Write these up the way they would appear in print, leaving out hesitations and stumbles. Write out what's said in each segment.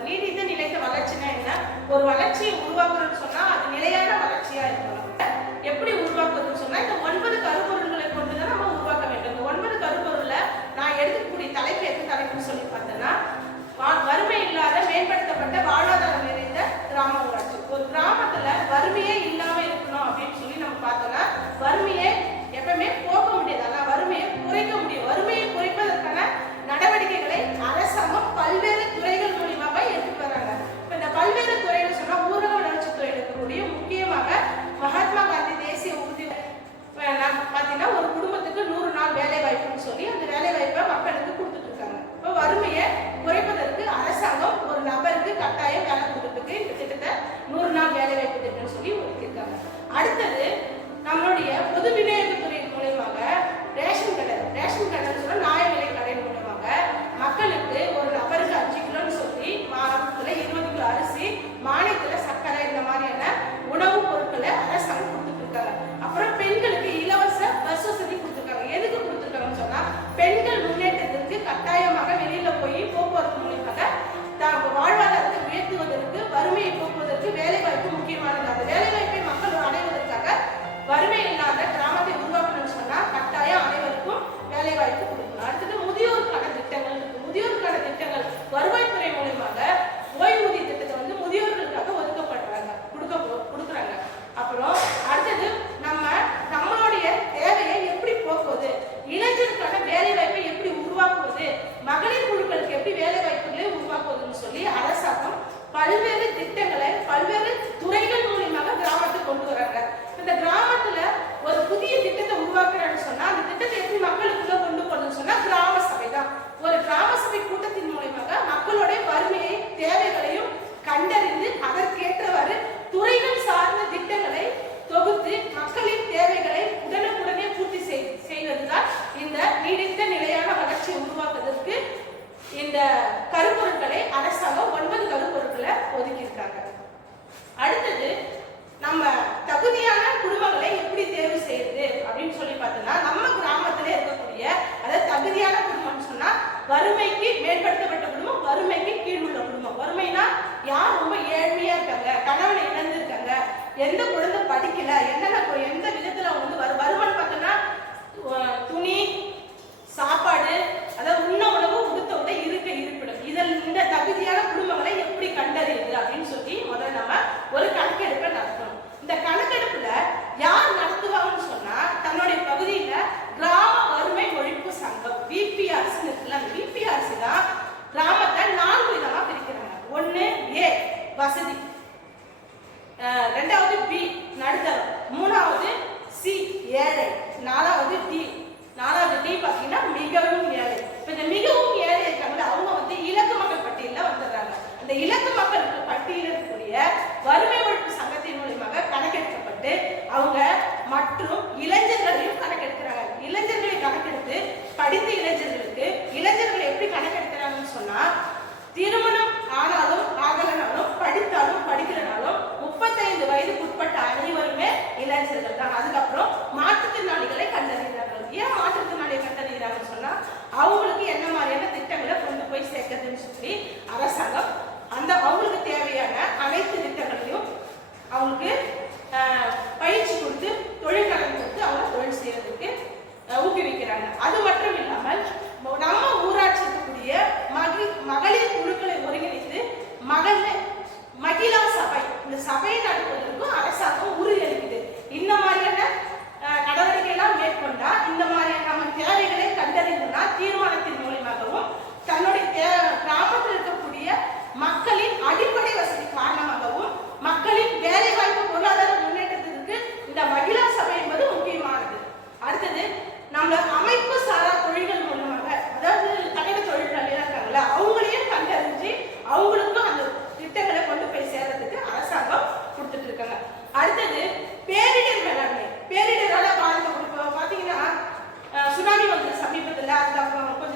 உருவாக்குதல். நீடித்த நிலைத்த வளர்ச்சினா என்ன? ஒரு வளர்ச்சியை உருவாக்குறதுன்னு சொன்னா அது நிலையான வளர்ச்சியா இருக்கணும். எப்படி உருவாக்குறதுன்னு சொன்னா இந்த 9 கருப்பொருள்களை கொண்டுதான் நம்ம உருவாக்க வேண்டும். இந்த 9 கருப்பொருள்ல நான் எடுக்கக்கூடிய தலைப்பு எது தலைப்புன்னு சொல்லி பார்த்தேன்னா, வறுமை இல்லாத மேம்படுத்தப்பட்ட வாழ்வாதாரம் நிறைந்த கிராம ஊராட்சி. ஒரு கிராமத்துல வறுமையே இல்லாம இருக்கணும் அப்படின்னு சொல்லி நம்ம பார்த்தோம்னா, வறுமையை எப்பவுமே போக்க முடியாது, ஆனா வறுமையை குறைக்க முடியும். வறுமையை குறைப்பதற்கான நடவடிக்கைகளை அரசாங்கம் பல்வேறு துறைகள் மூலியமாக எடுத்துட்டு வராங்க. இப்ப இந்த பல்வேறு துறைகள் சொன்னா ஊரக வளர்ச்சி துறை இருக்கக்கூடிய முக்கியமாக மகாத்மா காந்தி தேசிய உறுதி பாத்தீங்கன்னா ஒரு குடும்பத்துக்கு 100 நாள் வேலை வாய்ப்புன்னு சொல்லி அந்த வேலை வாய்ப்பை மக்களுக்கு கொடுத்துட்டு இருக்காங்க. இப்போ வறுமையை குறைப்பதற்கு அரசாங்கம் ஒரு நபருக்கு கட்டாயம் வேலை கொடுத்துட்டு இந்த திட்டத்தை 100 நாள் வேலை வாய்ப்பு திட்டம்னு சொல்லி ஒதுக்கியிருக்காங்க. அடுத்தது நம்மளுடைய பொது விநியோகத்துறை மூலமாக ரேஷன் கடை சொல்ல நியாய விலை கடை மூலமாக மக்களுக்கு ஒரு நபருக்கு 5 கிலோன்னு சொல்லி மாதத்துல 20 கிலோ அரிசி, மானியத்துல சர்க்கரை, இந்த மாதிரியான உணவுப் பொருட்களை அரசாங்கம் கொடுத்துட்டு இருக்காங்க. அப்புறம் பெண்களுக்கு இலவச பஸ் வசதி கொடுத்துருக்காங்க. எதுக்கு கொடுத்துருக்காங்கன்னு சொன்னா பெண்கள் முன்னேற்றத்திற்கு கட்டாயமாக வெளியில போய் போக்குவரத்து மூலியமாக வாழ்வாதாரத்தை உயர்த்துவதற்கு, வறுமையை போக்குவதற்கு வேலை வாய்ப்பு முக்கியமானது. அந்த வேலை வாய்ப்பை மக்கள் அடைவதற்காக வறுமை இல்லாத கிராமத்தை உருவாக்கணும்னு சொன்னா கட்டாயம் அனைவருக்கும் வேலை வாய்ப்பு கொடுக்கணும். அடுத்தது முதியோருக்கான திட்டங்கள் இருக்கு. முதியோருக்கான திட்டங்கள் வருவாய்த்துறை மூலமாக ஓய்வூதிய திட்டத்தை வந்து முதியோர்களுக்காக ஒதுக்கப்படுறாங்க, கொடுக்குறாங்க. அப்புறம் அடுத்தது நம்மளுடைய தேவையை எப்படி போக்குவது, இளைஞருக்கான வேலை வாய்ப்பை எப்படி உருவாக்குவது, மகளிர் குழுக்களுக்கு எப்படி வேலை வாய்ப்புகளை உருவாக்குவதுன்னு சொல்லி அரசாங்கம் பல்வேறு திட்டங்களை பல்வேறு துறைகள் மூலியமாக கிராமத்துக்கு கொண்டு வராங்க. இந்த கிராமத்துல ஒரு புதிய திட்டத்தை உருவாக்குறான்னு சொன்னா அந்த திட்டத்தை எப்படி மக்களுக்குள்ள கொண்டு போறதுன்னு சொன்னா கிராம சபை தான். ஒரு கிராம சபை கூட்டத்தின் மூலமாக மக்களுடைய வறுமையை தேவைகளையும் கண்டறிந்து அதற்கேற்றவாறு துறைகள் சார்ந்த திட்டங்களை தொகுத்து மக்களின் தேவைகளை உடனுக்குடனே பூர்த்தி செய்வதுதான் இந்த நீடித்த நிலையான வளர்ச்சியை உருவாக்குவதற்கு இந்த கருப்பொருட்களை அரசாங்கம் 9 கருப்பொருட்களை ஒதுக்கியிருக்காங்க. அடுத்தது நம்ம தகுதியான குடும்பங்களை எப்படி தேர்வு செய்யறது அப்படின்னு சொல்லி பார்த்தோம்னா, நம்ம கிராமத்துல இருக்கக்கூடிய அதாவது தகுதியான குடும்பம்னு சொன்னா வறுமைக்கு மேம்படுத்தப்பட்ட குடும்பம், வறுமைக்கு கீழ் உள்ள குடும்பம். வறுமைனா யார் ரொம்ப ஏழ்மையா இருக்காங்க, கணவனை இழந்திருக்காங்க, எந்த குழந்தை படிக்கல, எந்த விதத்துல அவங்க வந்து வருமானம் பார்த்தோம்னா துணி, சாப்பாடு, அதாவது உண்ண உணவு, உடுத்த உடை, இருப்பிடம். இதில் இந்த தகுதியான குடும்பங்களை எப்படி கண்டறியுது அப்படின்னு சொல்லி முதல்ல நம்ம ஒரு கணக்கெடுப்பை நடத்தணும். இந்த கணக்கெடுப்புல யார் நடத்துவாங்கன்னு சொன்னா தன்னுடைய பகுதியில கிராம வறுமை ஒழிப்பு சங்கம் விபிஆர்சி இருக்குல்ல, அந்த விபிஆர்சி தான் கிராமத்தை 4 விதமா பிரிக்கிறாங்க. 1 ஏ வசதி, 2வது பி நடுத்தரம், 3வது சி ஏழை, 4வது டி பாத்தீங்கன்னா மிகவும் ஏழை. இப்ப இந்த மிகவும் ஏழை இருக்காங்களா அவங்க வந்து இலக்கு மக்கள் பட்டியல வந்துடுறாங்க. அந்த இலக்கு மக்கள் பட்டியலில் இருக்கக்கூடிய வறுமை ஒழிப்பு சங்கத்தின் மூலமாக கணக்கெடுக்கப்பட்டு அவங்க மற்றும் இளைஞர்களையும் கணக்கெடுக்கிறாங்க. இளைஞர்களை கணக்கெடுத்து படித்த இளைஞர்களை எப்படி கணக்கெடுக்கிறாங்கன்னு சொன்னா திருமணம் ஆனாலும் ஆகலனாலும் படித்தாலும் படிக்கிறனாலும் 35 வயதுக்கு உட்பட்ட அனைவருமே இளைஞர்கள் தான். அதுக்கப்புறம் மாற்றுத்திறனாளிகளை கண்டறிகிறார்கள். ஏன் மாற்றுத்திறனாளிகளை கண்டறிகிறாங்கன்னு சொன்னா அவங்களுக்கு என்ன மாதிரியான திட்டங்களை கொண்டு போய் சேர்க்கறதுன்னு சொல்லி அரசாங்கம் அவங்களுக்கு தேவையான அனைத்து திட்டங்களையும் அவங்களுக்கு பயிற்சி கொடுத்து தொழில் கடன் கொடுத்து அவங்க தொழில் செய்யறதுக்கு ஊக்குவிக்கிறாங்க. அது மட்டும் இல்லாமல் நம்ம ஊராட்சி இருக்கக்கூடிய மகளிர் குழுக்களை ஒருங்கிணைத்து மகிழா சபை, இந்த சபையை நடத்துவதற்கும் அரசாங்கம் உறுதியளிக்குது. இந்த மாதிரியான நடவடிக்கை எல்லாம் மேற்கொண்டா இந்த மாதிரியான நம்ம தேவைகளை கண்டறிந்தா தீர்மானத்தின் மூலமாகவும் தன்னுடைய கிராமத்தில் இருக்கக்கூடிய மக்களின் அடிப்படை வசதி காரணமாகவும் மக்களின் வேலை வாய்ப்பு பொருளாதார முன்னேற்றத்திற்கு இந்த மகிழா சபை என்பது முக்கியமானது. அடுத்தது நம்ம அமைப்பு சாரா தொழில்கள் மூலமாக, அதாவது கட்டட தொழிலாளர்கள் இருக்காங்களா அவங்களையும் கண்டறிஞ்சு அவங்களுக்கும் அந்த திட்டங்களை கொண்டு போய் சேர்றதுக்கு அரசாங்கம் கொடுத்துட்டு இருக்காங்க. அடுத்தது பேரிடர் மேலாண்மை. பேரிடரால பாதிக்கப்படும் பாத்தீங்கன்னா சுனாமி வந்து சமீபத்தில் அந்த கொஞ்ச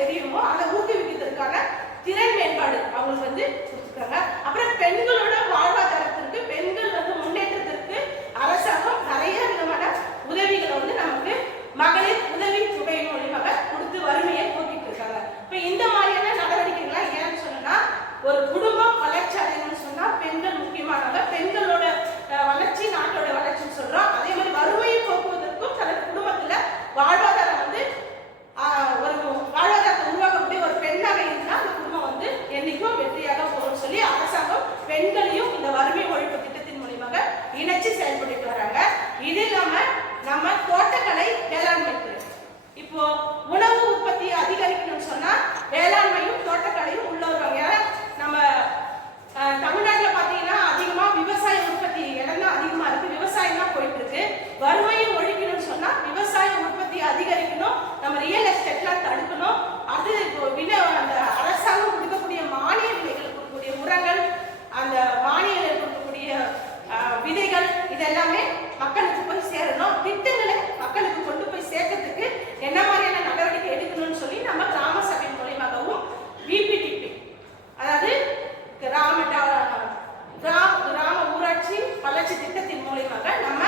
தெரியுமோ அதை ஊக்குவிக்கிறதுக்கான திறன் மேம்பாடு அவங்களுக்கு வந்து கொடுத்துருக்காங்க. அப்புறம் பெண்களோட வாழ்வாதாரத்திற்கு, பெண்கள் வந்து முன்னேற்றத்திற்கு அரசாங்கம் நிறைய விதமான உதவிகளை வந்து நமக்கு மகளிர் உதவி தொகை மூலியமாக கொடுத்து வறுமையை போக்கிட்டு இருக்காங்க. இப்ப இந்த மாதிரியான நடவடிக்கைகள் ஏன்னு சொன்னா, ஒரு குடும்பம் வளர்ச்சி அடையணும்னு சொன்னா பெண்கள் முக்கியமானவங்க. பெண்களோட வளர்ச்சி நாட்டோட வளர்ச்சின்னு சொல்றோம். அதே மாதிரி வறுமையை போக்குவதற்கும் தனது குடும்பத்துல வாழ்வாதாரம் வந்து ஒரு வாழ்வாதாரத்தை உருவாக்கக்கூடிய ஒரு பெண்ணாக இருந்தா அந்த குடும்பம் வந்து என்னைக்கும் வெற்றியாக போகும்னு சொல்லி அரசாங்கம் பெண்களையும் இந்த வறுமை ஒழிப்பு திட்டத்தின் மூலியமாக இணைச்சு செயல்பட்டு வராங்க. இது இல்லாம நம்ம தோட்டக்கலை வேளாண்மைக்கு இப்போ உணவு உற்பத்தி அதிகரிக்கணும்னு சொன்னா வேளாண்மையும் தோட்டக்கலையும் உள்ள வருவாங்க. நம்ம தமிழ்நாட்டில் பார்த்தீங்கன்னா அதிகமா விவசாய உற்பத்தி இடம் தான் அதிகமா இருக்கு, விவசாயம் தான் போயிட்டு இருக்கு. வறுமையை ஒழிக்கணும்னு சொன்னா விவசாய உற்பத்தி அதிகரிக்கணும், நம்ம ரியல் எஸ்டேட்லாம் தடுக்கணும். அது அந்த அரசாங்கம் கொடுக்கக்கூடிய மானிய விலைகள், கொடுக்கக்கூடிய உரங்கள், அந்த மானியங்கள் கொடுக்கக்கூடிய விதைகள், இதெல்லாமே மக்களுக்கு போய் சேரணும். திட்டங்களை மக்களுக்கு கொண்டு போய் சேர்க்கறதுக்கு என்ன மாதிரியான நடவடிக்கை எடுக்கணும்னு சொல்லி நம்ம கிராம சபை மூலியமாகவும் விபிடிபி, அதாவது கிராம ஊராட்சி வளர்ச்சி திட்டத்தின் மூலியமாக நம்ம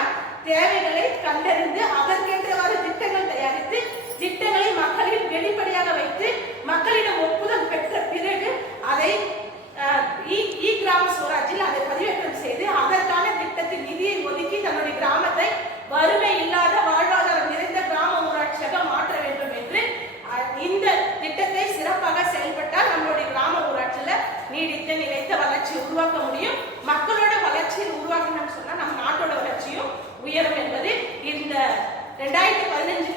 தேவைகளை கண்டறிந்து அதற்கென்றவாறு திட்டங்கள் தயாரித்து திட்டங்களை மக்களின் வெளிப்படையாக வைத்து மக்களிடம் ஒப்புதல் பெற்ற பிறகு அதை கிராம சுவராட்சியில் அதை பதிவேற்றம் செய்து அதற்கான திட்டத்தின் நிதியை ஒதுக்கி தன்னுடைய கிராமத்தை வறுமை இல்லாத வாழ்வாதாரம் நிறைந்த கிராம ஊராட்சியாக மாற்ற வேண்டும் என்று இந்த திட்டத்தை சிறப்பாக செயல்பட்டால் நம்மளுடைய கிராம ஊராட்சியில நீடித்த நிலைத்த வளர்ச்சி உருவாக்க முடியும். மக்களோட வளர்ச்சியை உருவாக்கணும்னு சொன்னா நம்ம நாட்டோட வளர்ச்சியும் உயரும் என்பது இந்த 2015